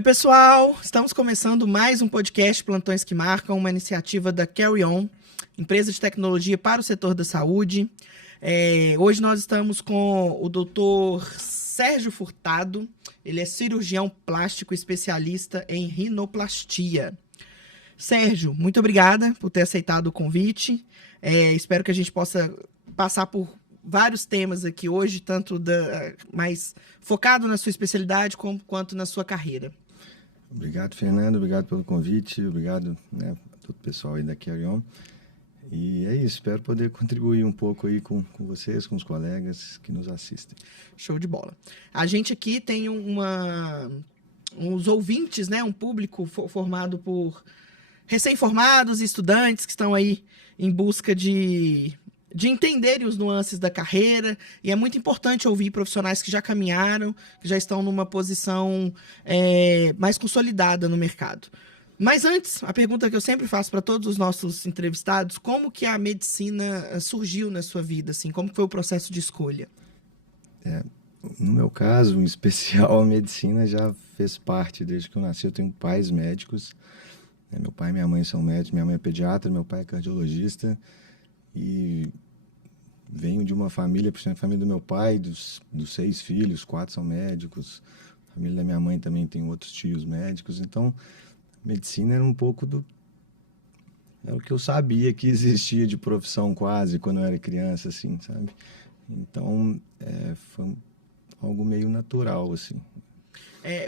Oi, pessoal! Estamos começando mais um podcast Plantões que Marcam, uma iniciativa da Carry On, empresa de tecnologia para o setor da saúde. Hoje nós estamos com o Dr. Sérgio Furtado. Ele é cirurgião plástico especialista em rinoplastia. Sérgio, muito obrigada por ter aceitado o convite. Espero que a gente possa passar por vários temas aqui hoje, tanto mais focado na sua especialidade quanto na sua carreira. Obrigado, Fernando. Obrigado pelo convite. Obrigado, a todo o pessoal aí da Carry On. E é isso. Espero poder contribuir um pouco aí com vocês, com os colegas que nos assistem. Show de bola. A gente aqui tem uns ouvintes, né? Um público formado por recém-formados e estudantes que estão aí em busca de entenderem os nuances da carreira, e é muito importante ouvir profissionais que já caminharam, que já estão numa posição mais consolidada no mercado. Mas antes, a pergunta que eu sempre faço para todos os nossos entrevistados: como que a medicina surgiu na sua vida? Assim, como que foi o processo de escolha? No meu caso, em especial, a medicina já fez parte desde que eu nasci. Eu tenho pais médicos. Meu pai e minha mãe são médicos. Minha mãe é pediatra, meu pai é cardiologista. E venho de uma família, principalmente a família do meu pai, dos 6 filhos, 4 são médicos. A família da minha mãe também tem outros tios médicos. Então, medicina era um pouco era o que eu sabia que existia de profissão quase quando eu era criança, assim, sabe? Então, foi algo meio natural, assim.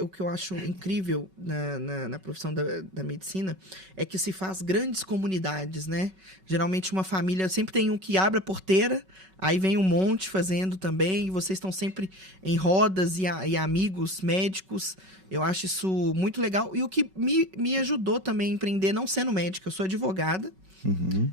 O que eu acho incrível na profissão da medicina é que se faz grandes comunidades, né? Geralmente uma família sempre tem um que abre a porteira, aí vem um monte fazendo também, e vocês estão sempre em rodas e amigos médicos. Eu acho isso muito legal. E o que me ajudou também a empreender, não sendo médica, eu sou advogada,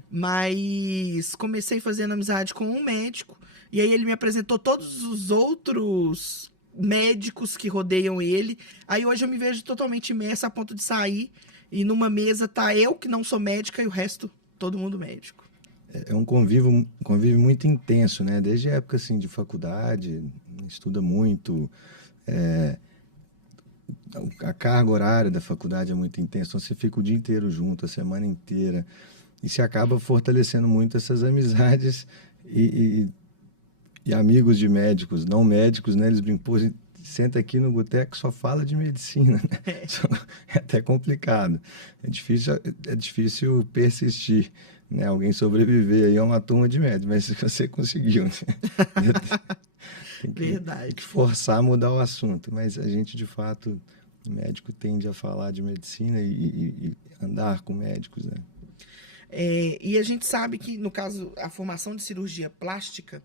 mas comecei fazendo amizade com um médico, e aí ele me apresentou todos os outros médicos que rodeiam ele. Aí hoje eu me vejo totalmente imersa a ponto de sair e numa mesa tá eu que não sou médica e o resto todo mundo médico. É um convívio muito intenso, né? Desde a época assim de faculdade, estuda muito. A carga horária da faculdade é muito intensa, então você fica o dia inteiro junto, a semana inteira, e se acaba fortalecendo muito essas amizades e amigos de médicos, não médicos, né? Eles brincam, pô, senta aqui no boteco, só fala de medicina, né? É até complicado. É difícil persistir, né? Alguém sobreviver aí a uma turma de médicos, mas você conseguiu, né? Verdade. Tem que forçar a mudar o assunto, mas a gente, de fato, o médico tende a falar de medicina e andar com médicos, né? E a gente sabe que, no caso, a formação de cirurgia plástica,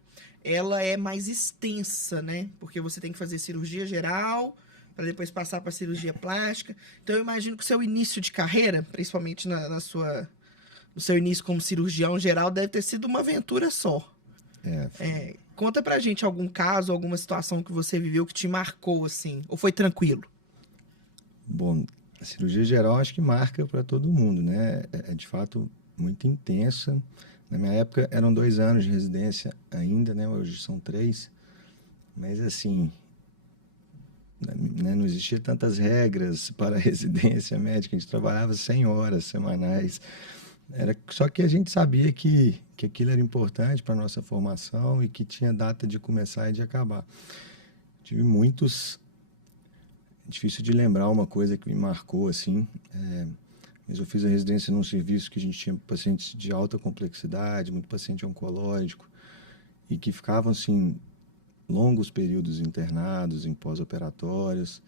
ela é mais extensa, né? Porque você tem que fazer cirurgia geral para depois passar para cirurgia plástica. Então, eu imagino que o seu início de carreira, principalmente no seu início como cirurgião geral, deve ter sido uma aventura só. Conta pra gente algum caso, alguma situação que você viveu que te marcou, assim, ou foi tranquilo? Bom, a cirurgia geral acho que marca para todo mundo, né? É de fato muito intensa. Na minha época eram 2 anos de residência ainda, né? Hoje são 3. Mas assim, né? Não existia tantas regras para a residência médica. A gente trabalhava 100 horas semanais. Só que a gente sabia que aquilo era importante para a nossa formação e que tinha data de começar e de acabar. Tive muitos... Difícil de lembrar uma coisa que me marcou, assim. Mas eu fiz a residência num serviço que a gente tinha pacientes de alta complexidade, muito paciente oncológico, e que ficavam, assim, longos períodos internados, em pós-operatórios,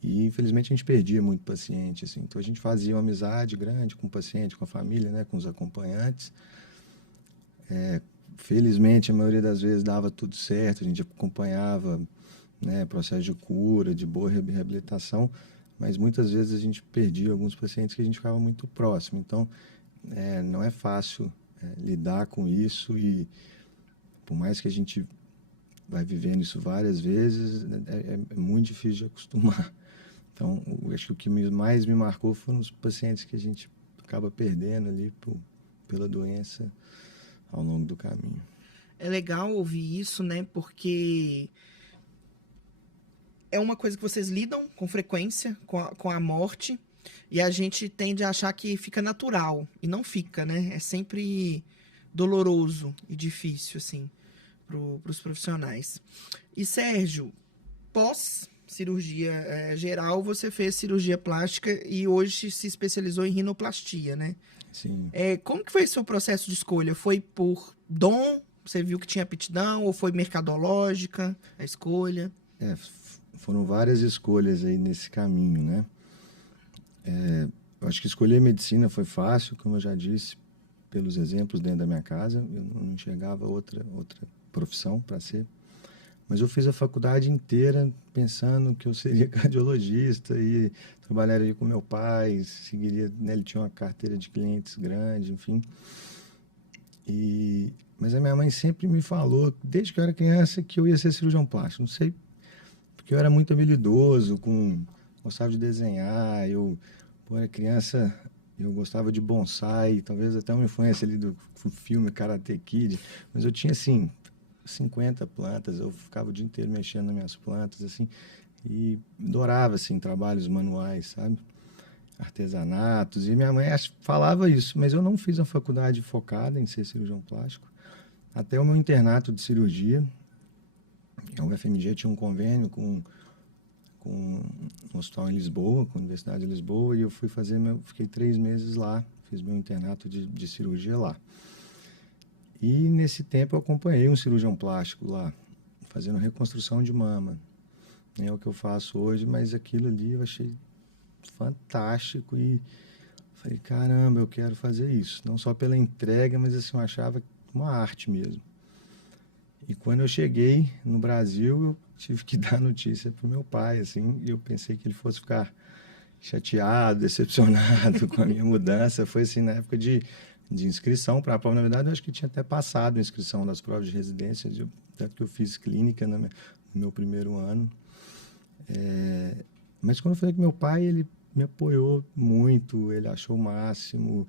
e infelizmente a gente perdia muito paciente, assim. Então a gente fazia uma amizade grande com o paciente, com a família, né, com os acompanhantes. Felizmente, a maioria das vezes dava tudo certo, a gente acompanhava, né, processo de cura, de boa reabilitação, mas muitas vezes a gente perdia alguns pacientes que a gente ficava muito próximo. Então, não é fácil lidar com isso, e por mais que a gente vai vivendo isso várias vezes, é muito difícil de acostumar. Então, eu acho que o que mais me marcou foram os pacientes que a gente acaba perdendo ali pela doença ao longo do caminho. É legal ouvir isso, né? Porque é uma coisa que vocês lidam com frequência, com a morte, e a gente tende a achar que fica natural, e não fica, né? É sempre doloroso e difícil, assim, para os profissionais. E, Sérgio, pós-cirurgia geral, você fez cirurgia plástica e hoje se especializou em rinoplastia, né? Sim. Como que foi seu processo de escolha? Foi por dom? Você viu que tinha aptidão? Ou foi mercadológica a escolha? Foram várias escolhas aí nesse caminho, né? Eu acho que escolher medicina foi fácil, como eu já disse, pelos exemplos dentro da minha casa. Eu não enxergava outra profissão para ser. Mas eu fiz a faculdade inteira pensando que eu seria cardiologista e trabalharia com meu pai, seguiria, né, ele tinha uma carteira de clientes grande, enfim. Mas a minha mãe sempre me falou, desde que eu era criança, que eu ia ser cirurgião plástico. Não sei, porque eu era muito habilidoso, gostava de desenhar, eu era criança, eu gostava de bonsai, talvez até uma influência ali do filme Karate Kid, mas eu tinha, assim, 50 plantas, eu ficava o dia inteiro mexendo nas minhas plantas, assim, e adorava, assim, trabalhos manuais, sabe? Artesanatos, e minha mãe falava isso, mas eu não fiz a faculdade focada em ser cirurgião plástico, até o meu internato de cirurgia. A UFMG tinha um convênio com um hospital em Lisboa, com a Universidade de Lisboa, e eu fui fiquei 3 meses lá, fiz meu internato de cirurgia lá. E nesse tempo eu acompanhei um cirurgião plástico lá, fazendo reconstrução de mama. É o que eu faço hoje, mas aquilo ali eu achei fantástico e falei, caramba, eu quero fazer isso. Não só pela entrega, mas assim, eu achava uma arte mesmo. E quando eu cheguei no Brasil, eu tive que dar notícia pro meu pai, assim, e eu pensei que ele fosse ficar chateado, decepcionado com a minha mudança. Foi assim, na época de inscrição para a prova. Na verdade, eu acho que tinha até passado a inscrição das provas de residência, tanto que eu fiz clínica no meu primeiro ano. Mas quando eu falei com meu pai, ele me apoiou muito, ele achou o máximo.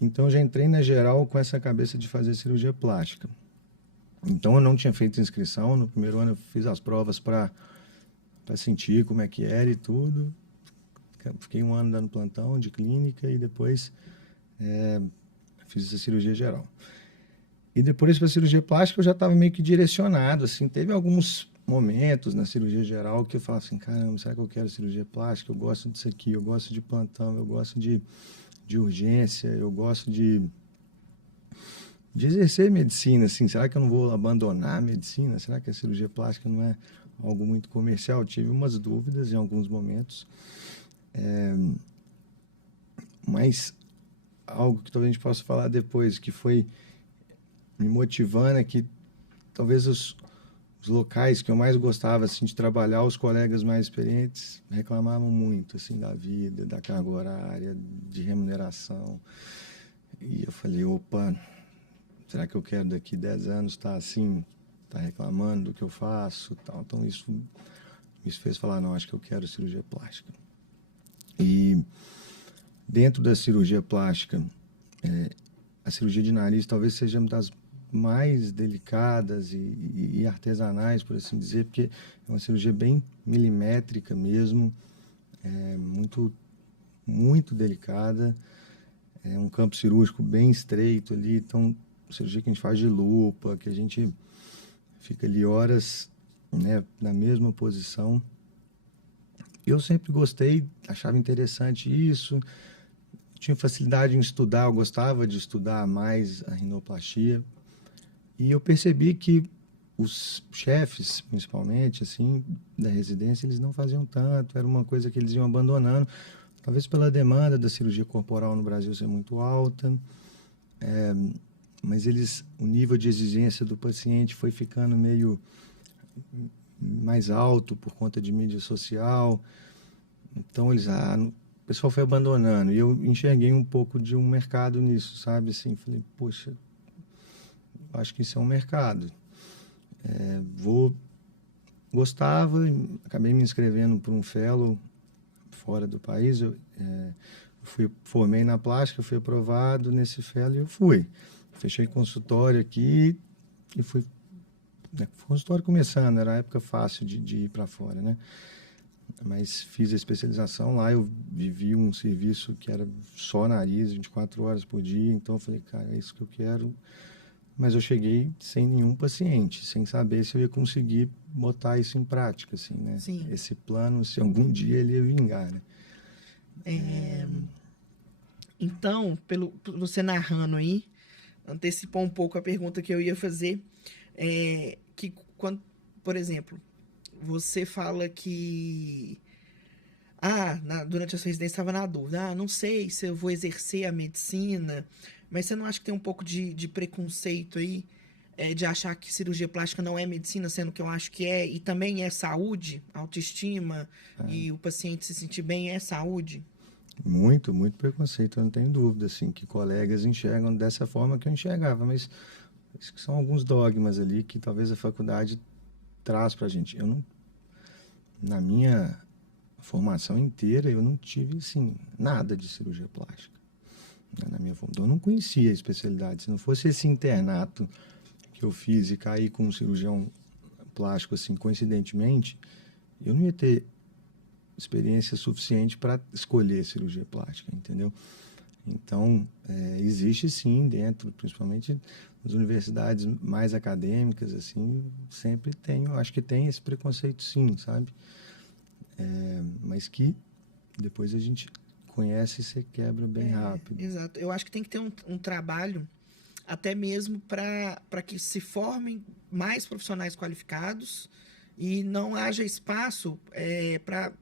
Então, eu já entrei na geral com essa cabeça de fazer cirurgia plástica. Então, eu não tinha feito inscrição. No primeiro ano, eu fiz as provas para sentir como é que era e tudo. Fiquei 1 ano dando plantão de clínica e depois fiz essa cirurgia geral. E depois, para a cirurgia plástica, eu já estava meio que direcionado. Assim, teve alguns momentos na cirurgia geral que eu falava assim, caramba, será que eu quero cirurgia plástica? Eu gosto disso aqui, eu gosto de plantão, eu gosto de urgência, eu gosto de exercer medicina, assim, será que eu não vou abandonar a medicina? Será que a cirurgia plástica não é algo muito comercial? Eu tive umas dúvidas em alguns momentos, mas algo que talvez a gente possa falar depois, que foi me motivando, é que talvez os locais que eu mais gostava assim, de trabalhar, os colegas mais experientes reclamavam muito assim, da vida, da carga horária, de remuneração. E eu falei, opa, será que eu quero daqui 10 anos estar assim, estar reclamando do que eu faço? Tal? Então isso me fez falar, não, acho que eu quero cirurgia plástica. E dentro da cirurgia plástica, a cirurgia de nariz talvez seja uma das mais delicadas e artesanais, por assim dizer, porque é uma cirurgia bem milimétrica mesmo, muito, muito delicada, é um campo cirúrgico bem estreito ali, então, cirurgia que a gente faz de lupa, que a gente fica ali horas, né, na mesma posição. Eu sempre gostei, achava interessante isso, tinha facilidade em estudar, eu gostava de estudar mais a rinoplastia. E eu percebi que os chefes, principalmente, assim, da residência, eles não faziam tanto, era uma coisa que eles iam abandonando, talvez pela demanda da cirurgia corporal no Brasil ser muito alta, mas o nível de exigência do paciente foi ficando meio mais alto por conta de mídia social, então o pessoal foi abandonando, e eu enxerguei um pouco de um mercado nisso, sabe, assim, falei, poxa, acho que isso é um mercado. Gostava, acabei me inscrevendo para um fellow fora do país. Eu formei na plástica, fui aprovado nesse fellow e eu fui. Fechei consultório aqui e fui consultório começando, era a época fácil de ir para fora, né? Mas fiz a especialização lá, eu vivi um serviço que era só nariz, 24 horas por dia, então eu falei, cara, é isso que eu quero. Mas eu cheguei sem nenhum paciente, sem saber se eu ia conseguir botar isso em prática, assim, né? Sim. Esse plano, se algum dia ele ia vingar, né? Então, por você narrando aí, antecipou um pouco a pergunta que eu ia fazer, que quando, por exemplo, você fala que durante a sua residência estava na dúvida, não sei se eu vou exercer a medicina, mas você não acha que tem um pouco de preconceito aí, de achar que cirurgia plástica não é medicina, sendo que eu acho que é, e também é saúde, autoestima, e o paciente se sentir bem é saúde? Muito, muito preconceito, eu não tenho dúvida, assim, que colegas enxergam dessa forma que eu enxergava, mas acho que são alguns dogmas ali que talvez a faculdade traz pra gente. Eu não, na minha formação inteira, eu não tive, assim, nada de cirurgia plástica, né, na minha formação. Eu não conhecia a especialidade. Se não fosse esse internato que eu fiz e caí com um cirurgião plástico, assim, coincidentemente, eu não ia ter experiência suficiente para escolher cirurgia plástica, entendeu? Então, existe sim dentro, principalmente nas universidades mais acadêmicas, assim, sempre tem, eu acho que tem esse preconceito sim, sabe? Mas que depois a gente conhece e você quebra bem rápido. Exato. Eu acho que tem que ter um trabalho até mesmo para que se formem mais profissionais qualificados e não haja espaço para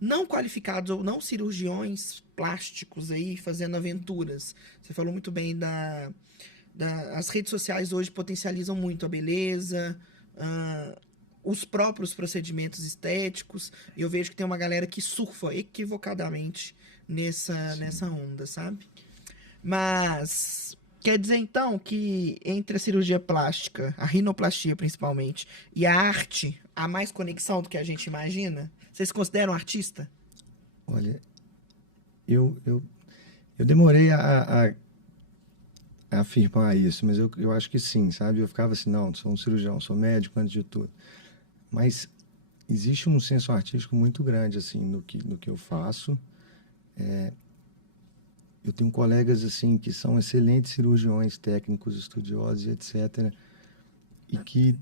não qualificados ou não cirurgiões plásticos aí fazendo aventuras. Você falou muito bem as redes sociais hoje potencializam muito a beleza, os próprios procedimentos estéticos, e eu vejo que tem uma galera que surfa equivocadamente nessa onda, sabe? Mas quer dizer então que entre a cirurgia plástica, a rinoplastia principalmente, e a arte, há mais conexão do que a gente imagina? Vocês se consideram artista? Olha, eu demorei a afirmar isso, mas eu acho que sim, sabe? Eu ficava assim, não, sou um cirurgião, sou médico antes de tudo. Mas existe um senso artístico muito grande, assim, no que eu faço. Eu tenho colegas, assim, que são excelentes cirurgiões, técnicos, estudiosos, etc. E que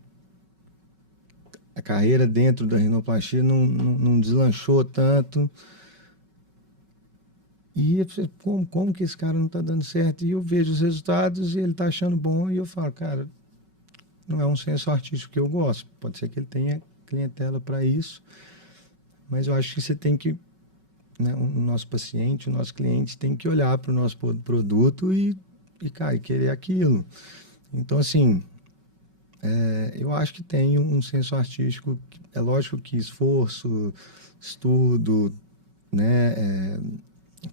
a carreira dentro da rinoplastia não deslanchou tanto. E eu falei, como que esse cara não está dando certo? E eu vejo os resultados e ele está achando bom. E eu falo, cara, não é um senso artístico que eu gosto. Pode ser que ele tenha clientela para isso. Mas eu acho que você tem que, né, o nosso paciente, o nosso cliente tem que olhar para o nosso produto cara, querer aquilo. Então, assim, eu acho que tem um senso artístico. É lógico que esforço, estudo, né,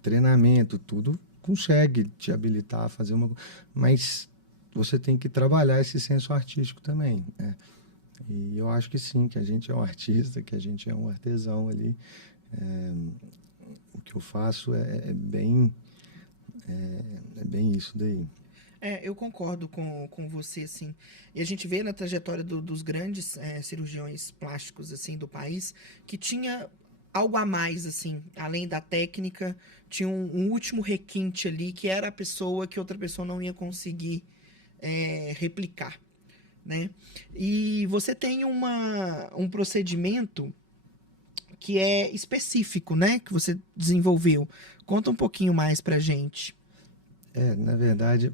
treinamento, tudo consegue te habilitar a fazer uma... Mas você tem que trabalhar esse senso artístico também, né? E eu acho que sim, que a gente é um artista, que a gente é um artesão ali. O que eu faço é bem isso daí. Eu concordo com você, assim. E a gente vê na trajetória dos grandes cirurgiões plásticos, assim, do país, que tinha algo a mais, assim, além da técnica, tinha um último requinte ali, que era a pessoa que outra pessoa não ia conseguir replicar, né? E você tem um procedimento que é específico, né? Que você desenvolveu. Conta um pouquinho mais pra gente. Na verdade,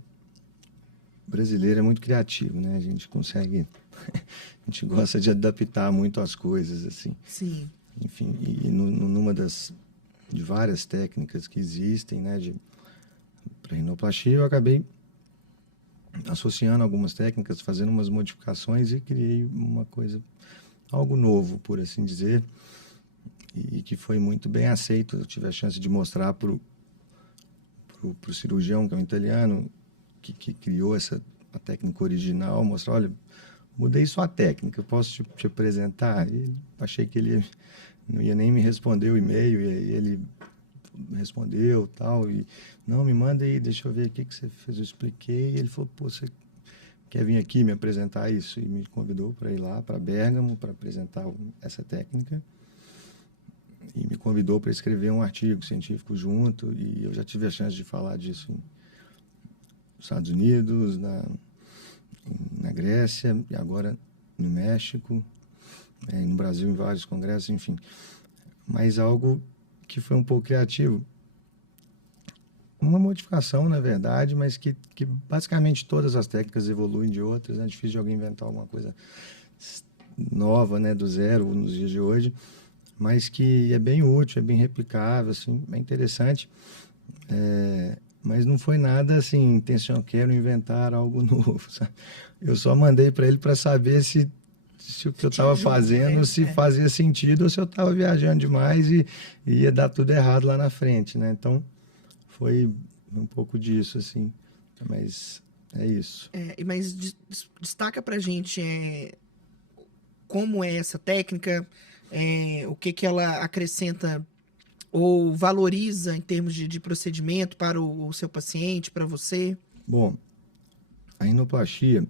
o brasileiro é muito criativo, né? A gente consegue... A gente gosta de adaptar muito as coisas, assim. Sim. Enfim, numa de várias técnicas que existem, né? Para rinoplastia, eu acabei associando algumas técnicas, fazendo umas modificações e criei uma coisa, algo novo, por assim dizer, e que foi muito bem aceito. Eu tive a chance de mostrar para o cirurgião, que é um italiano, que criou a técnica original, mostrar, olha, mudei só a técnica, posso te apresentar? E achei que ele não ia nem me responder o e-mail, e ele respondeu tal, e não, me manda aí, deixa eu ver o que você fez, eu expliquei, e ele falou, pô, você quer vir aqui me apresentar isso? E me convidou para ir lá para Bérgamo para apresentar essa técnica. E me convidou para escrever um artigo científico junto. E eu já tive a chance de falar disso nos Estados Unidos, na Grécia e agora no México, no Brasil em vários congressos, enfim. Mas algo que foi um pouco criativo. Uma modificação, na verdade, mas que basicamente todas as técnicas evoluem de outras. É difícil de alguém inventar alguma coisa nova, né, do zero nos dias de hoje, mas que é bem útil, é bem replicável, assim, é interessante. Mas não foi nada assim, intenção, quero inventar algo novo, sabe? Eu só mandei para ele para saber se o que eu estava fazendo, se fazia sentido ou se eu estava viajando demais e ia dar tudo errado lá na frente, né? Então, foi um pouco disso, assim, mas é isso. Mas destaca pra gente como é essa técnica, o que ela acrescenta ou valoriza em termos de procedimento para o seu paciente, para você. Bom, a rinoplastia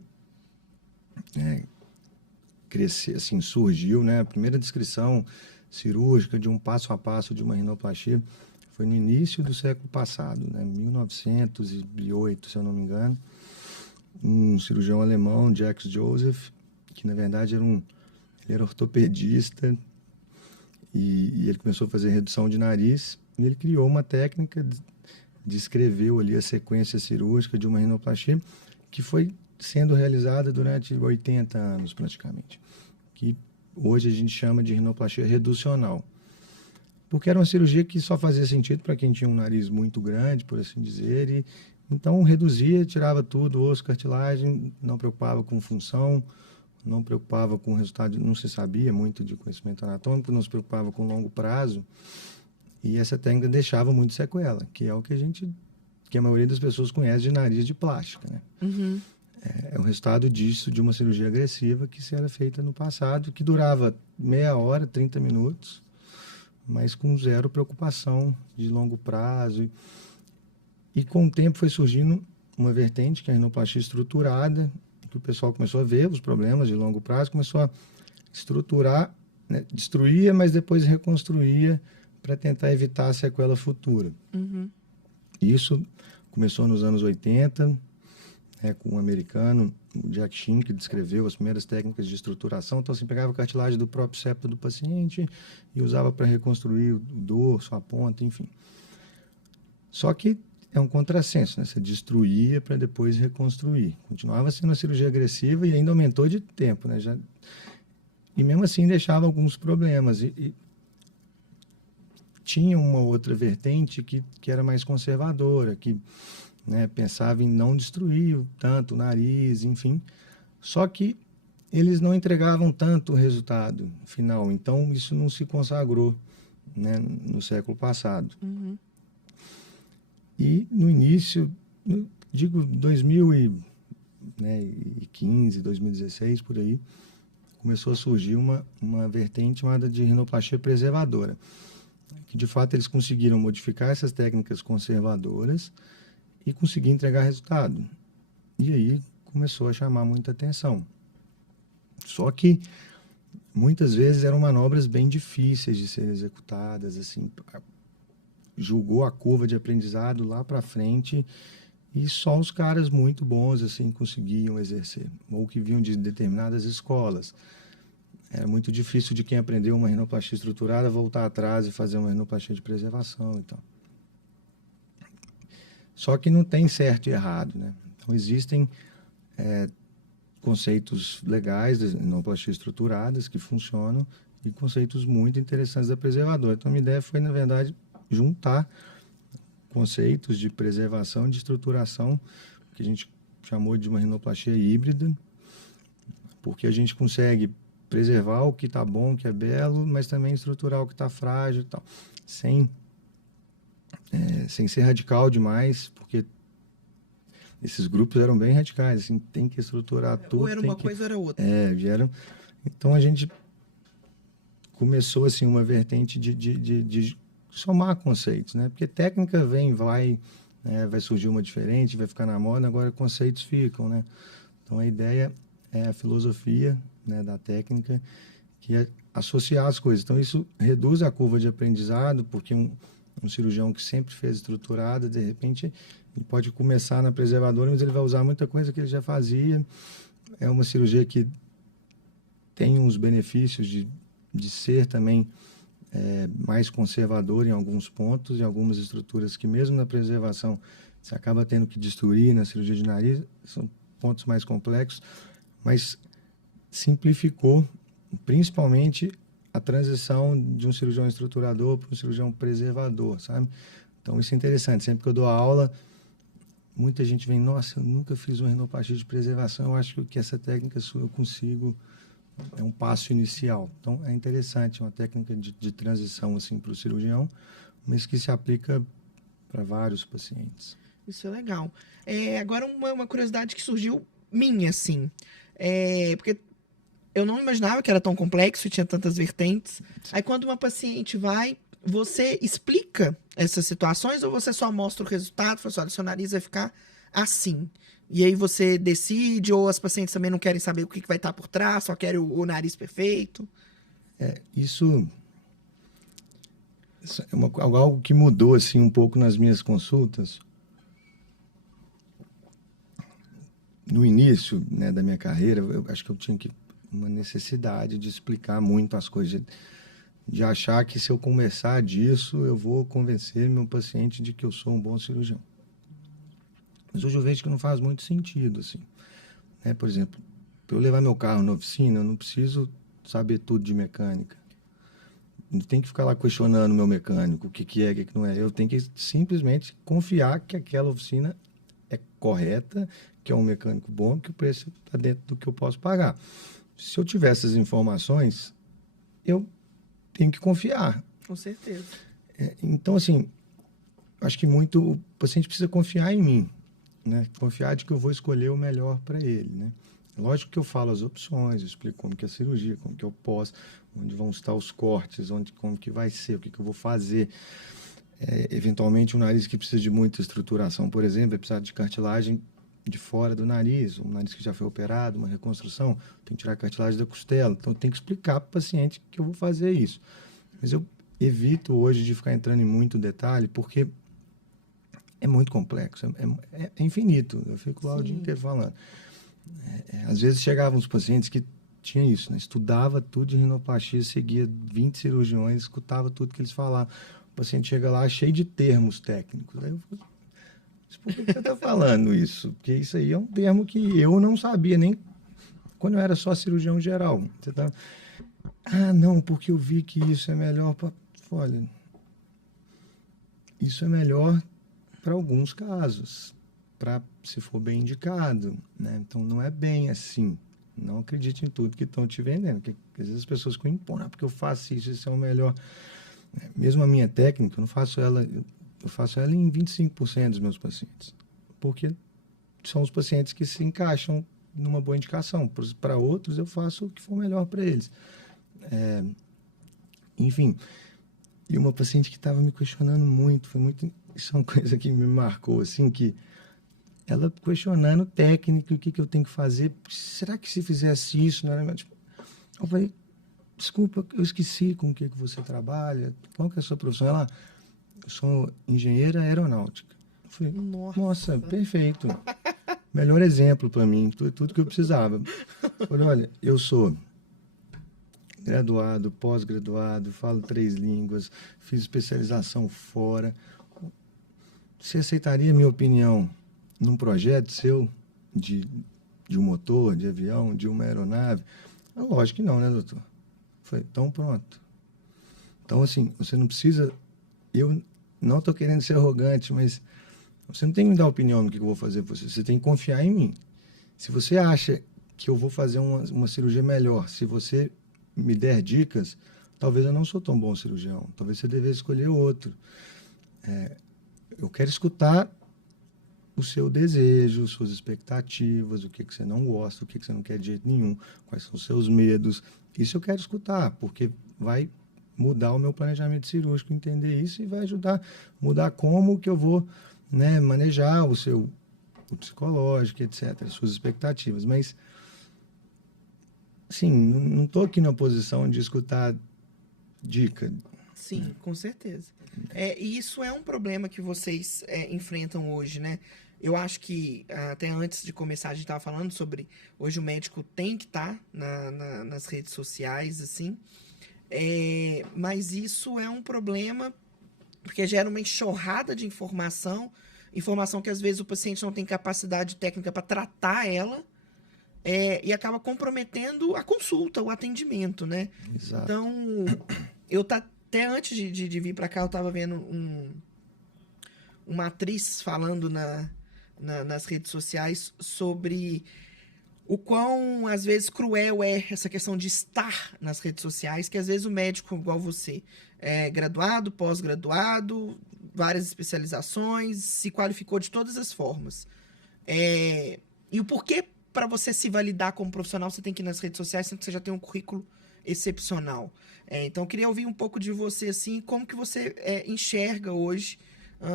assim, surgiu, né? A primeira descrição cirúrgica de um passo a passo de uma rinoplastia foi no início do século passado, né? 1908, se eu não me engano. Um cirurgião alemão, Jacques Joseph, que na verdade ele era ortopedista e ele começou a fazer redução de nariz e ele criou uma técnica, descreveu ali a sequência cirúrgica de uma rinoplastia que foi sendo realizada durante 80 anos praticamente, que hoje a gente chama de rinoplastia reducional. Porque era uma cirurgia que só fazia sentido para quem tinha um nariz muito grande, por assim dizer, e então reduzia, tirava tudo, osso, cartilagem, não preocupava com função, não preocupava com o resultado, não se sabia muito de conhecimento anatômico, não se preocupava com longo prazo, e essa técnica deixava muito sequela, que é o que a maioria das pessoas conhece de nariz de plástica, né? Uhum. É o resultado disso, de uma cirurgia agressiva que se era feita no passado, que durava meia hora, 30 minutos, mas com zero preocupação de longo prazo. E com o tempo foi surgindo uma vertente, que é a rinoplastia estruturada, que o pessoal começou a ver os problemas de longo prazo, começou a estruturar, né, destruía, mas depois reconstruía para tentar evitar a sequela futura. Uhum. Isso começou nos anos 80, com um americano, o Jack Shinn, que descreveu as primeiras técnicas de estruturação. Então, você pegava a cartilagem do próprio septo do paciente e usava para reconstruir o dorso, a ponta, enfim. Só que é um contrassenso, né? Você destruía para depois reconstruir. Continuava sendo uma cirurgia agressiva e ainda aumentou de tempo, né? E mesmo assim deixava alguns problemas. E tinha uma outra vertente que era mais conservadora, que, né, pensava em não destruir tanto o nariz, enfim. Só que eles não entregavam tanto o resultado final. Então, isso não se consagrou, né, no século passado. Uhum. E no início, digo 2015, 2016, por aí, começou a surgir uma vertente chamada de rinoplastia preservadora, que de fato eles conseguiram modificar essas técnicas conservadoras e conseguir entregar resultado. E aí começou a chamar muita atenção. Só que muitas vezes eram manobras bem difíceis de serem executadas, assim, julgou a curva de aprendizado lá para frente e só os caras muito bons assim conseguiam exercer, ou que vinham de determinadas escolas. Era muito difícil de quem aprendeu uma rinoplastia estruturada voltar atrás e fazer uma rinoplastia de preservação e tal. Só que não tem certo e errado, né? Então existem conceitos legais de rinoplastia estruturadas que funcionam e conceitos muito interessantes da preservadora. Então a minha ideia foi, na verdade, juntar conceitos de preservação e de estruturação, que a gente chamou de uma rinoplastia híbrida, porque a gente consegue preservar o que está bom, o que é belo, mas também estruturar o que está frágil e tal, sem ser radical demais, porque esses grupos eram bem radicais, assim, tem que estruturar tudo. Ou era uma coisa ou era outra. Então a gente começou assim uma vertente de somar conceitos, né? Porque técnica vem, vai, né? Vai surgir uma diferente, vai ficar na moda, agora conceitos ficam, né? Então, a ideia é a filosofia, né, da técnica, que é associar as coisas. Então, isso reduz a curva de aprendizado, porque um cirurgião que sempre fez estruturada, de repente, ele pode começar na preservadora, mas ele vai usar muita coisa que ele já fazia. É uma cirurgia que tem uns benefícios de ser também mais conservador em alguns pontos, em algumas estruturas que mesmo na preservação você acaba tendo que destruir. Na cirurgia de nariz são pontos mais complexos, mas simplificou principalmente a transição de um cirurgião estruturador para um cirurgião preservador, sabe? Então isso é interessante. Sempre que eu dou aula, muita gente vem, nossa, eu nunca fiz uma rinoplastia de preservação, eu acho que essa técnica sua eu consigo. É um passo inicial. Então, é interessante, uma técnica de transição assim, para o cirurgião, mas que se aplica para vários pacientes. Isso é legal. Agora, uma curiosidade que surgiu minha, assim. Porque eu não imaginava que era tão complexo e tinha tantas vertentes. Aí, quando uma paciente vai, você explica essas situações ou você só mostra o resultado? Fala assim, olha, seu nariz vai ficar assim. E aí você decide, ou as pacientes também não querem saber o que vai estar por trás, só querem o nariz perfeito? Isso é algo que mudou assim, um pouco nas minhas consultas. No início, né, da minha carreira, eu acho que eu tinha uma necessidade de explicar muito as coisas, de achar que se eu conversar disso, eu vou convencer meu paciente de que eu sou um bom cirurgião. Mas hoje eu vejo que não faz muito sentido, assim. Por exemplo, para eu levar meu carro na oficina, eu não preciso saber tudo de mecânica. Não tem que ficar lá questionando o meu mecânico, o que é, o que não é. Eu tenho que simplesmente confiar que aquela oficina é correta, que é um mecânico bom, que o preço está dentro do que eu posso pagar. Se eu tiver essas informações, eu tenho que confiar. Com certeza. Então, assim, acho que muito o paciente precisa confiar em mim. Né? Confiar de que eu vou escolher o melhor para ele, né? Lógico que eu falo as opções, eu explico como que é a cirurgia, como que eu posso, onde vão estar os cortes, como que vai ser, o que eu vou fazer. Eventualmente, um nariz que precisa de muita estruturação, por exemplo, vai precisar de cartilagem de fora do nariz, um nariz que já foi operado, uma reconstrução, tem que tirar a cartilagem da costela. Então, tem que explicar para o paciente que eu vou fazer isso. Mas eu evito hoje de ficar entrando em muito detalhe, porque é muito complexo, é infinito. Eu fico lá o dia inteiro falando. Às vezes chegavam os pacientes que tinham isso, né? Estudava tudo de rinoplastia, seguia 20 cirurgiões, escutava tudo que eles falavam. O paciente chega lá cheio de termos técnicos. Aí eu falo, por que você está falando isso? Porque isso aí é um termo que eu não sabia, nem quando eu era só cirurgião geral. Você tá... Ah, não, porque eu vi que isso é melhor para... Olha, isso é melhor para alguns casos, para se for bem indicado, né? Então não é bem assim. Não acredite em tudo que estão te vendendo, porque às vezes as pessoas ficam impondo, porque eu faço isso é o melhor. Mesmo a minha técnica, eu faço ela em 25% dos meus pacientes, porque são os pacientes que se encaixam numa boa indicação. Para outros eu faço o que for melhor para eles. Enfim, e uma paciente que estava me questionando muito, isso é uma coisa que me marcou, assim, que ela questionando técnica, o que eu tenho que fazer, será que se fizesse isso, não era... Tipo, eu falei, desculpa, eu esqueci com o que você trabalha, qual que é a sua profissão? Ela, eu sou engenheira aeronáutica. Eu falei, nossa, perfeito, melhor exemplo para mim, tudo que eu precisava. Eu falei, olha, eu sou graduado, pós-graduado, falo 3 línguas, fiz especialização fora. Você aceitaria a minha opinião num projeto seu de um motor, de avião, de uma aeronave? Lógico que não, né, doutor? Foi, então pronto. Então, assim, você não precisa... Eu não estou querendo ser arrogante, mas você não tem que me dar opinião no que eu vou fazer para você. Você tem que confiar em mim. Se você acha que eu vou fazer uma cirurgia melhor, se você me der dicas, talvez eu não sou tão bom cirurgião. Talvez você devesse escolher outro. Eu quero escutar o seu desejo, suas expectativas, o que você não gosta, o que você não quer de jeito nenhum, quais são os seus medos. Isso eu quero escutar, porque vai mudar o meu planejamento cirúrgico, entender isso, e vai ajudar a mudar como que eu vou, né, manejar o seu o psicológico, etc., suas expectativas. Mas, sim, não estou aqui na posição de escutar dica. Sim, com certeza. E isso é um problema que vocês enfrentam hoje, né? Eu acho que até antes de começar a gente estava falando sobre hoje o médico tem que estar nas redes sociais, assim. Mas isso é um problema porque gera uma enxurrada de informação que às vezes o paciente não tem capacidade técnica para tratar ela, e acaba comprometendo a consulta, o atendimento, né? Exato. Então, até antes de vir para cá, eu estava vendo uma atriz falando nas redes sociais sobre o quão, às vezes, cruel é essa questão de estar nas redes sociais, que às vezes o médico, igual você, é graduado, pós-graduado, várias especializações, se qualificou de todas as formas. E o porquê, para você se validar como profissional, você tem que ir nas redes sociais, sendo que você já tem um currículo excepcional. Então, eu queria ouvir um pouco de você, assim, como que você enxerga hoje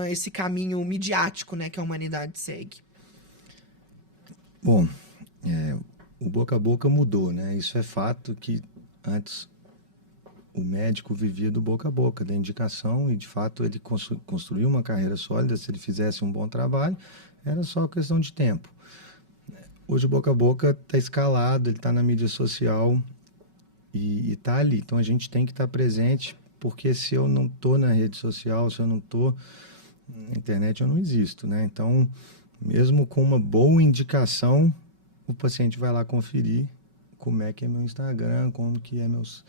esse caminho midiático, né, que a humanidade segue. Bom, o boca a boca mudou, né? Isso é fato que antes o médico vivia do boca a boca, da indicação, e de fato ele construiu uma carreira sólida. Se ele fizesse um bom trabalho, era só questão de tempo. Hoje o boca a boca está escalado, ele está na mídia social e está ali. Então a gente tem que estar presente, porque se eu não estou na rede social, se eu não estou na internet, eu não existo, né? Então, mesmo com uma boa indicação, o paciente vai lá conferir como é que é meu Instagram, como que é meus...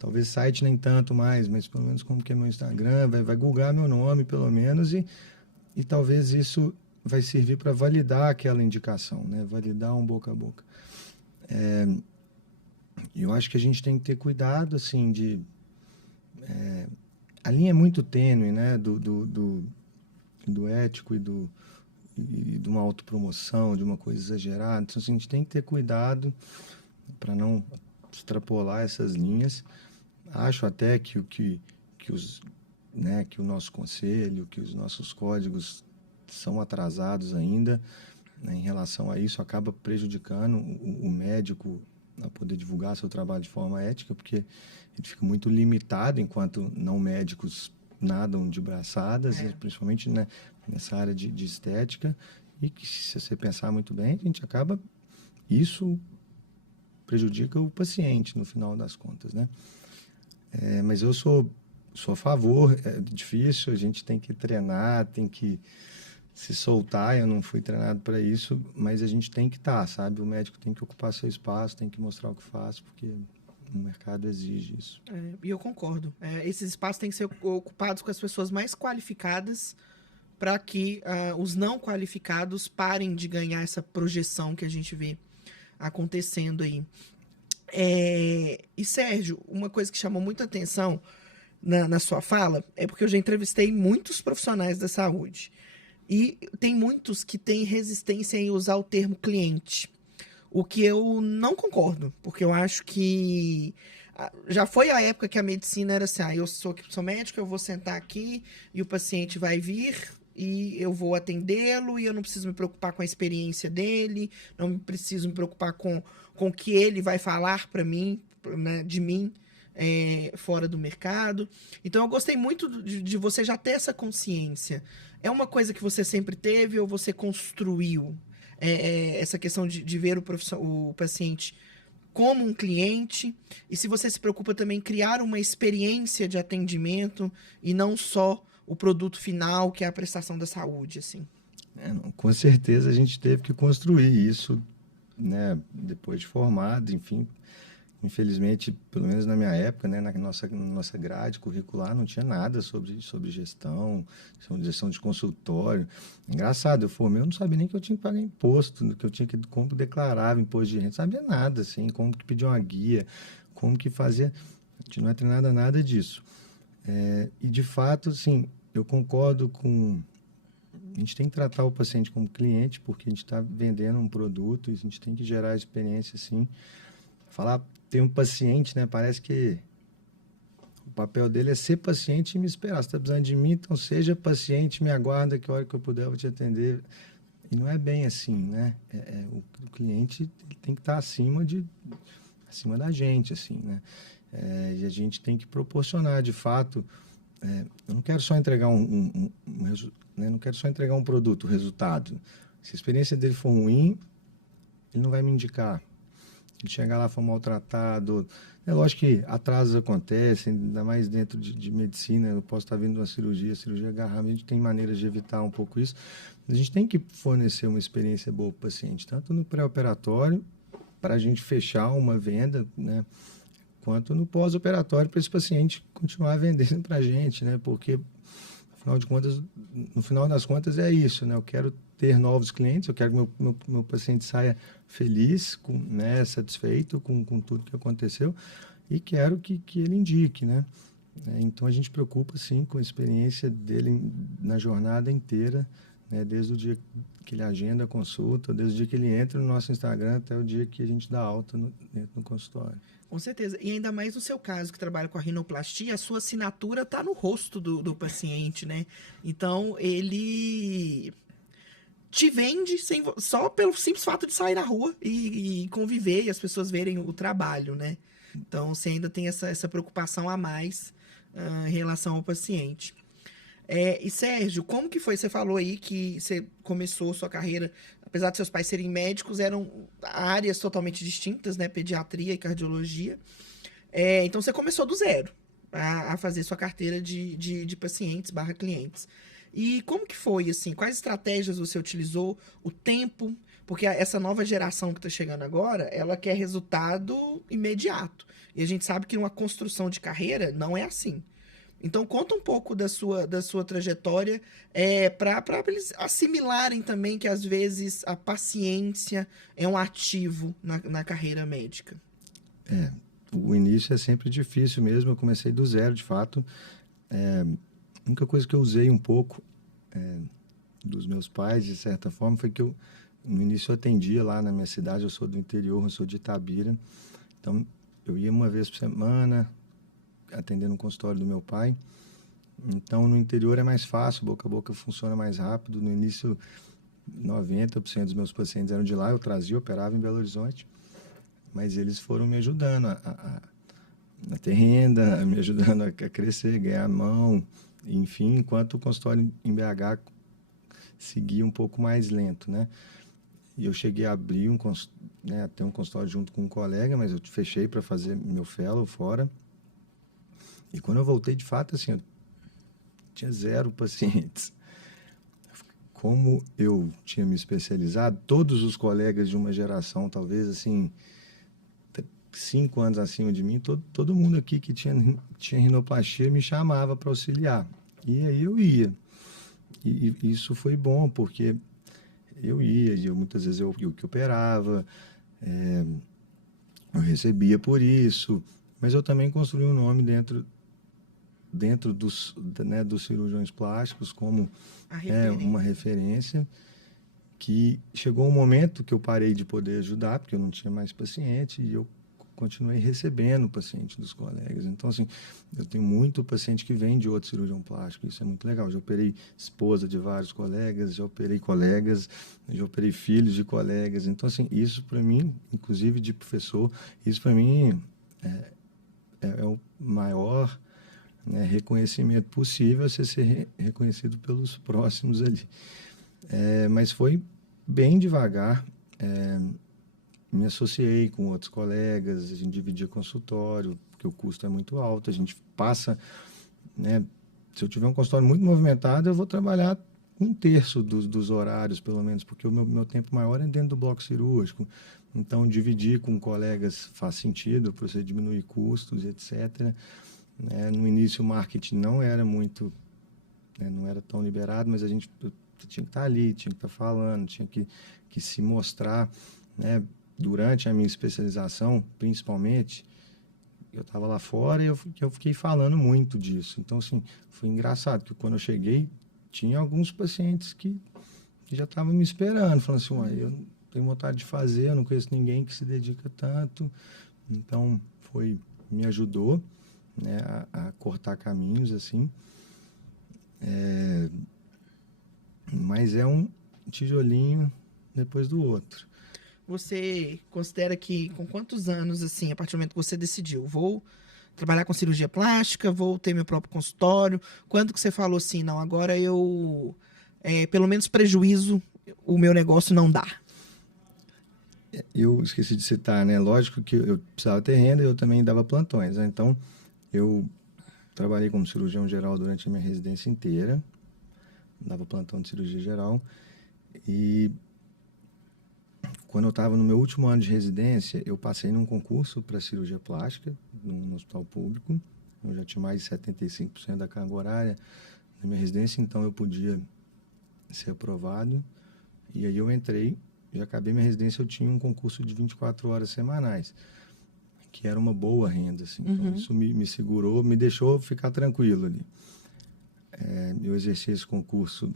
Talvez site nem tanto mais, mas pelo menos como que é meu Instagram, vai googar meu nome pelo menos, e talvez isso vai servir para validar aquela indicação, né? Validar um boca a boca. Eu acho que a gente tem que ter cuidado, assim, a linha é muito tênue, né? Do ético e de uma autopromoção, de uma coisa exagerada. Então, assim, a gente tem que ter cuidado para não extrapolar essas linhas. Acho até que o nosso conselho, que os nossos códigos são atrasados ainda, né, em relação a isso, acaba prejudicando o médico a poder divulgar seu trabalho de forma ética, porque ele fica muito limitado enquanto não médicos nadam de braçadas, principalmente, né, nessa área de estética, e que, se você pensar muito bem, a gente acaba... Isso prejudica o paciente, no final das contas, né? Mas eu sou a favor, é difícil, a gente tem que treinar, tem que se soltar. Eu não fui treinado para isso, mas a gente tem que estar, sabe? O médico tem que ocupar seu espaço, tem que mostrar o que faz, porque o mercado exige isso. E eu concordo. Esses espaços têm que ser ocupados com as pessoas mais qualificadas, para que os não qualificados parem de ganhar essa projeção que a gente vê acontecendo aí. E, Sérgio, uma coisa que chamou muita atenção na sua fala é porque eu já entrevistei muitos profissionais da saúde. E tem muitos que têm resistência em usar o termo cliente. O que eu não concordo, porque eu acho que já foi a época que a medicina era assim: eu sou médico, eu vou sentar aqui e o paciente vai vir e eu vou atendê-lo, e eu não preciso me preocupar com a experiência dele, não preciso me preocupar com o que ele vai falar para mim, né, de mim, fora do mercado. Então eu gostei muito de você já ter essa consciência. É uma coisa que você sempre teve ou você construiu? Essa questão de ver o paciente como um cliente, e se você se preocupa também em criar uma experiência de atendimento e não só o produto final, que é a prestação da saúde, assim. Com certeza a gente teve que construir isso, né, depois de formado, enfim. Infelizmente, pelo menos na minha época, né, na nossa grade curricular, não tinha nada sobre gestão de consultório. Engraçado, eu formei, eu não sabia nem que eu tinha que pagar imposto, como declarava imposto de renda, não sabia nada, assim, como que pedia uma guia, como que fazia. A gente não é treinado a nada disso. E, de fato, assim, eu concordo com... A gente tem que tratar o paciente como cliente, porque a gente está vendendo um produto e a gente tem que gerar experiência, assim. Falar, tem um paciente, né? Parece que o papel dele é ser paciente e me esperar. Você está precisando de mim, então seja paciente, me aguarda, que a hora que eu puder eu vou te atender. E não é bem assim, né? O cliente ele tem que estar acima da gente, assim, né? E a gente tem que proporcionar, de fato. Eu não quero só entregar né? Não quero só entregar um produto, o resultado. Se a experiência dele for ruim, ele não vai me indicar. Ele chegar lá for maltratado. É lógico que atrasos acontecem, ainda mais dentro de medicina. Eu posso estar vindo de uma cirurgia agarrar, a gente tem maneiras de evitar um pouco isso. A gente tem que fornecer uma experiência boa para o paciente, tanto no pré-operatório, para a gente fechar uma venda, né? Quanto no pós-operatório, para esse paciente continuar vendendo para a gente, né? Porque, no final das contas, é isso, né? Eu quero ter novos clientes, eu quero que meu paciente saia feliz, né? Satisfeito com tudo que aconteceu e quero que ele indique, né? Então, a gente preocupa, sim, com a experiência dele na jornada inteira, né? Desde o dia que ele agenda a consulta, desde o dia que ele entra no nosso Instagram até o dia que a gente dá alta dentro do consultório. Com certeza. E ainda mais no seu caso, que trabalha com a rinoplastia, a sua assinatura está no rosto do paciente, né? Então, ele te vende só pelo simples fato de sair na rua e conviver e as pessoas verem o trabalho, né? Então, você ainda tem essa preocupação a mais em relação ao paciente. E Sérgio, como que foi? Você falou aí que você começou sua carreira, apesar de seus pais serem médicos, eram áreas totalmente distintas, né? Pediatria e cardiologia. Então você começou do zero a fazer sua carteira de pacientes / clientes. E como que foi, assim? Quais estratégias você utilizou? O tempo? Porque essa nova geração que está chegando agora, ela quer resultado imediato. E a gente sabe que uma construção de carreira não é assim. Então, conta um pouco da sua trajetória, para eles assimilarem também que, às vezes, a paciência é um ativo na carreira médica. O início é sempre difícil mesmo, eu comecei do zero, de fato. A única coisa que eu usei um pouco dos meus pais, de certa forma, foi que no início eu atendia lá na minha cidade, eu sou do interior, eu sou de Itabira, então eu ia uma vez por semana, atendendo no consultório do meu pai. Então, no interior é mais fácil, boca a boca funciona mais rápido. No início, 90% dos meus pacientes eram de lá, eu trazia, operava em Belo Horizonte, mas eles foram me ajudando a ter renda, me ajudando a crescer, ganhar mão, enfim, enquanto o consultório em BH seguia um pouco mais lento, né? E eu cheguei a abrir ter um consultório junto com um colega, mas eu fechei para fazer meu fellow fora. E quando eu voltei, de fato, assim, eu tinha 0 pacientes. Como eu tinha me especializado, todos os colegas de uma geração, talvez, assim, 5 anos acima de mim, todo mundo aqui que tinha rinoplastia me chamava para auxiliar. E aí eu ia. E isso foi bom, porque eu ia, muitas vezes eu que operava, eu recebia por isso, mas eu também construí um nome dentro dos cirurgiões plásticos como uma referência, que chegou um momento que eu parei de poder ajudar, porque eu não tinha mais paciente, e eu continuei recebendo paciente dos colegas. Então, assim, eu tenho muito paciente que vem de outro cirurgião plástico, isso é muito legal. Já operei esposa de vários colegas, já operei colegas, já operei filhos de colegas. Então, assim, isso para mim, inclusive de professor, isso para mim é o maior reconhecimento possível, você ser reconhecido pelos próximos ali. Mas foi bem devagar. Me associei com outros colegas, a gente dividia consultório, porque o custo é muito alto, a gente passa, né? Se eu tiver um consultório muito movimentado, eu vou trabalhar 1/3 dos horários, pelo menos, porque o meu tempo maior é dentro do bloco cirúrgico. Então, dividir com colegas faz sentido, para você diminuir custos, etc. No início, o marketing não era muito, não era tão liberado, mas a gente tinha que estar ali, tinha que estar falando, tinha que se mostrar, né? Durante a minha especialização, principalmente, eu estava lá fora e eu fiquei falando muito disso. Então, assim, foi engraçado, que quando eu cheguei, tinha alguns pacientes que já estavam me esperando, falando assim, eu não tenho vontade de fazer, eu não conheço ninguém que se dedica tanto. Então, me ajudou, né, a cortar caminhos, assim. Mas tijolinho depois do outro. Você considera que com quantos anos, assim, a partir do momento que você decidiu, vou trabalhar com cirurgia plástica, vou ter meu próprio consultório, quando que você falou assim, não, agora eu, pelo menos prejuízo, o meu negócio não dá? Eu esqueci de citar, né? Lógico que eu precisava ter renda e eu também dava plantões, né? Então, eu trabalhei como cirurgião geral durante a minha residência inteira, dava plantão de cirurgia geral, e quando eu estava no meu último ano de residência, eu passei num concurso para cirurgia plástica no hospital público. Eu já tinha mais de 75% da carga horária na minha residência, então eu podia ser aprovado. E aí eu entrei, já acabei minha residência, eu tinha um concurso de 24 horas semanais, que era uma boa renda, assim. Então, isso me segurou, me deixou ficar tranquilo ali. Eu exerci esse concurso.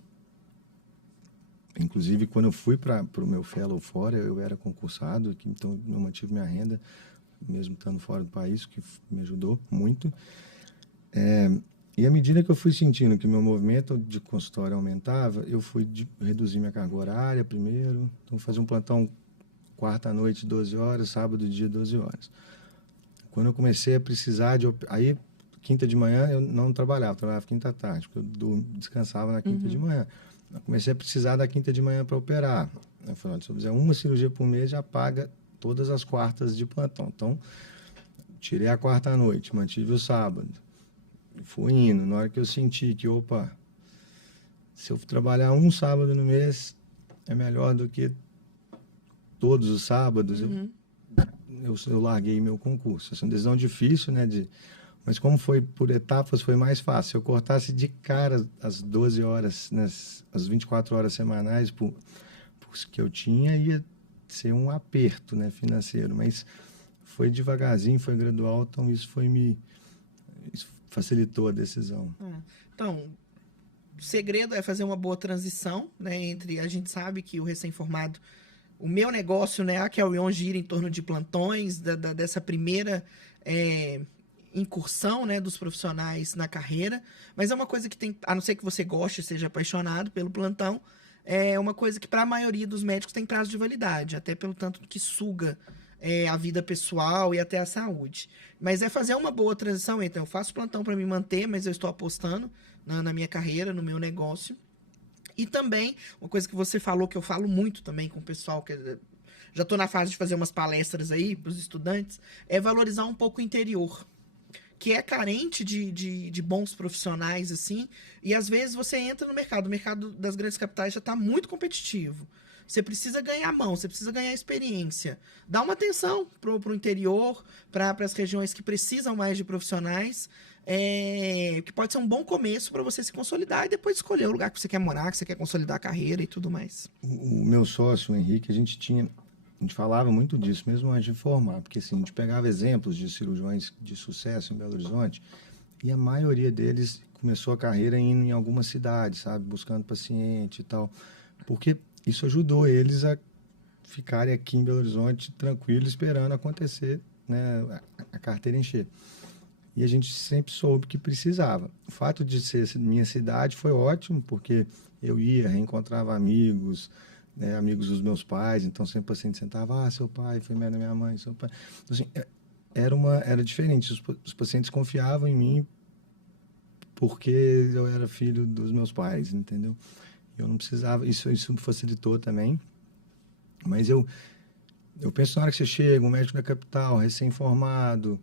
Inclusive, quando eu fui para o meu fellow fora, eu era concursado, então eu mantive minha renda, mesmo estando fora do país, o que me ajudou muito. E à medida que eu fui sentindo que meu movimento de consultório aumentava, eu fui reduzir minha carga horária primeiro. Então, fazia um plantão quarta à noite, 12 horas, sábado dia, 12 horas. Quando eu comecei a precisar de... Aí, quinta de manhã, eu não trabalhava quinta à tarde, porque eu descansava na quinta de manhã. Eu comecei a precisar da quinta de manhã para operar. Eu falei, se eu fizer uma cirurgia por mês, já paga todas as quartas de plantão. Então, tirei a quarta à noite, mantive o sábado. Fui indo. Na hora que eu senti que, opa, se eu trabalhar um sábado no mês, é melhor do que todos os sábados, eu larguei meu concurso. Essa é uma decisão difícil, né? Mas como foi por etapas, foi mais fácil. Se eu cortasse de cara as 12 horas, né, as 24 horas semanais por que eu tinha, ia ser um aperto, né, financeiro. Mas foi devagarzinho, foi gradual, então isso facilitou a decisão. Então, o segredo é fazer uma boa transição, né, entre... A gente sabe que o recém-formado... O meu negócio, né, a Carry On gira em torno de plantões, dessa primeira... incursão, né, dos profissionais na carreira, mas é uma coisa que tem, a não ser que você goste, seja apaixonado pelo plantão, é uma coisa que para a maioria dos médicos tem prazo de validade, até pelo tanto que suga a vida pessoal e até a saúde. Mas é fazer uma boa transição, então eu faço plantão para me manter, mas eu estou apostando na minha carreira, no meu negócio. E também, uma coisa que você falou, que eu falo muito também com o pessoal, que já estou na fase de fazer umas palestras aí para os estudantes, é valorizar um pouco o interior, que é carente de bons profissionais, assim, e às vezes você entra no mercado, o mercado das grandes capitais já está muito competitivo. Você precisa ganhar mão, você precisa ganhar experiência. Dá uma atenção pro interior, para as regiões que precisam mais de profissionais, que pode ser um bom começo para você se consolidar e depois escolher o lugar que você quer morar, que você quer consolidar a carreira e tudo mais. O meu sócio, o Henrique, a gente falava muito disso, mesmo antes de formar, porque assim, a gente pegava exemplos de cirurgiões de sucesso em Belo Horizonte e a maioria deles começou a carreira indo em alguma cidade, sabe, buscando paciente e tal, porque isso ajudou eles a ficarem aqui em Belo Horizonte tranquilos, esperando acontecer, né, a carteira encher. E a gente sempre soube que precisava. O fato de ser minha cidade foi ótimo, porque eu ia, reencontrava amigos, né, amigos dos meus pais, então sempre o paciente sentava, seu pai foi médico da minha mãe, seu pai... Então, assim, era diferente, os pacientes confiavam em mim porque eu era filho dos meus pais, entendeu? Eu não precisava, isso me facilitou também, mas eu penso na hora que você chega, um médico da capital, recém-formado,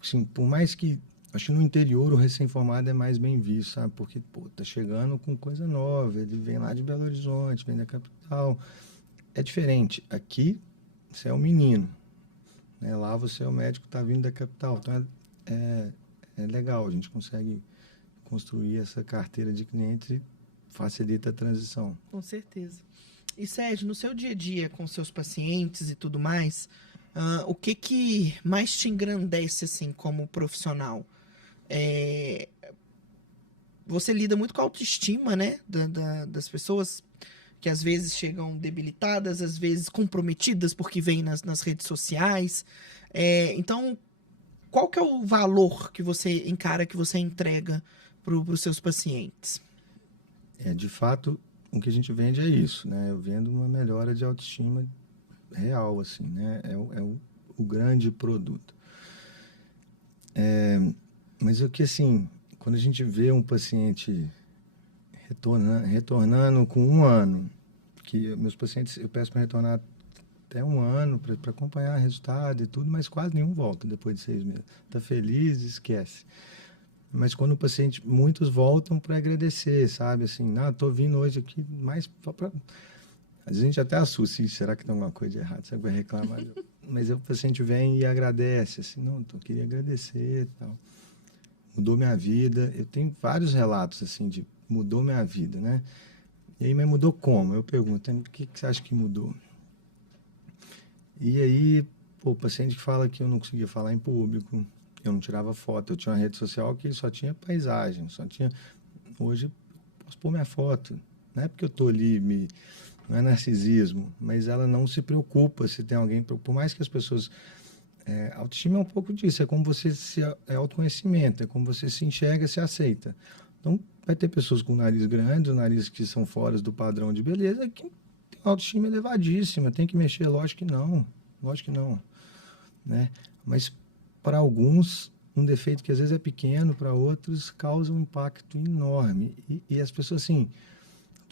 assim, por mais que, acho que no interior o recém-formado é mais bem visto, sabe? Porque, tá chegando com coisa nova, ele vem lá de Belo Horizonte, vem da capital. É diferente. Aqui, você é um menino, né? Lá você é o médico que tá vindo da capital. Então, é legal, a gente consegue construir essa carteira de cliente e facilita a transição. Com certeza. E, Sérgio, no seu dia a dia com seus pacientes e tudo mais, o que mais te engrandece, assim, como profissional? Você lida muito com a autoestima, né, das pessoas, que às vezes chegam debilitadas, às vezes comprometidas porque vêm nas redes sociais. Então, qual que é o valor que você encara, que você entrega para os seus pacientes? De fato, o que a gente vende é isso, né? Eu vendo uma melhora de autoestima real, assim, né? O grande produto. Mas o que, assim, quando a gente vê um paciente retornando com 1 ano, que meus pacientes, eu peço para retornar até 1 ano para acompanhar o resultado e tudo, mas quase nenhum volta depois de 6 meses. Tá feliz, esquece. Mas quando o paciente, muitos voltam para agradecer, sabe? Assim, não, tô vindo hoje aqui mais só para... Às vezes a gente até assusta, será que tem alguma coisa de errado? Será que vai reclamar? Mas o paciente vem e agradece, assim, não, eu queria agradecer e tal. Mudou minha vida. Eu tenho vários relatos, assim, de mudou minha vida, né? E aí, mas mudou como? Eu pergunto, o que você acha que mudou? E aí, pô, o paciente que fala que eu não conseguia falar em público, eu não tirava foto, eu tinha uma rede social que só tinha paisagem, só tinha... Hoje, posso pôr minha foto. Não é porque eu tô ali, não é narcisismo, mas ela não se preocupa se tem alguém... Por mais que as pessoas... autoestima é um pouco disso, é como você é autoconhecimento, é como você se enxerga, se aceita. Então, vai ter pessoas com nariz grande, ou nariz que são fora do padrão de beleza, que tem autoestima elevadíssima, tem que mexer, lógico que não, né? Mas para alguns, um defeito que às vezes é pequeno, para outros causa um impacto enorme. E as pessoas, assim,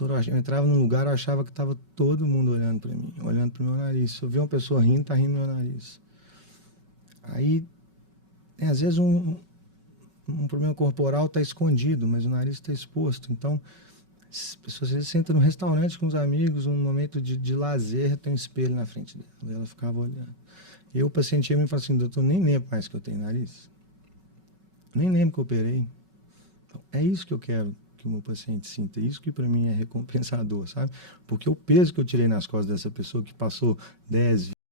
eu entrava num lugar, eu achava que estava todo mundo olhando para mim, olhando para o meu nariz. Se eu ver uma pessoa rindo, tá rindo do meu nariz. Aí, às vezes um problema corporal está escondido, mas o nariz está exposto. Então, as pessoas às vezes sentam no restaurante com os amigos, num momento de lazer, tem um espelho na frente dela. E ela ficava olhando. E o paciente ia me fala assim, doutor, nem lembro mais que eu tenho nariz. Nem lembro que eu operei. Então, é isso que eu quero que o meu paciente sinta. Isso que para mim é recompensador, sabe? Porque o peso que eu tirei nas costas dessa pessoa que passou 10,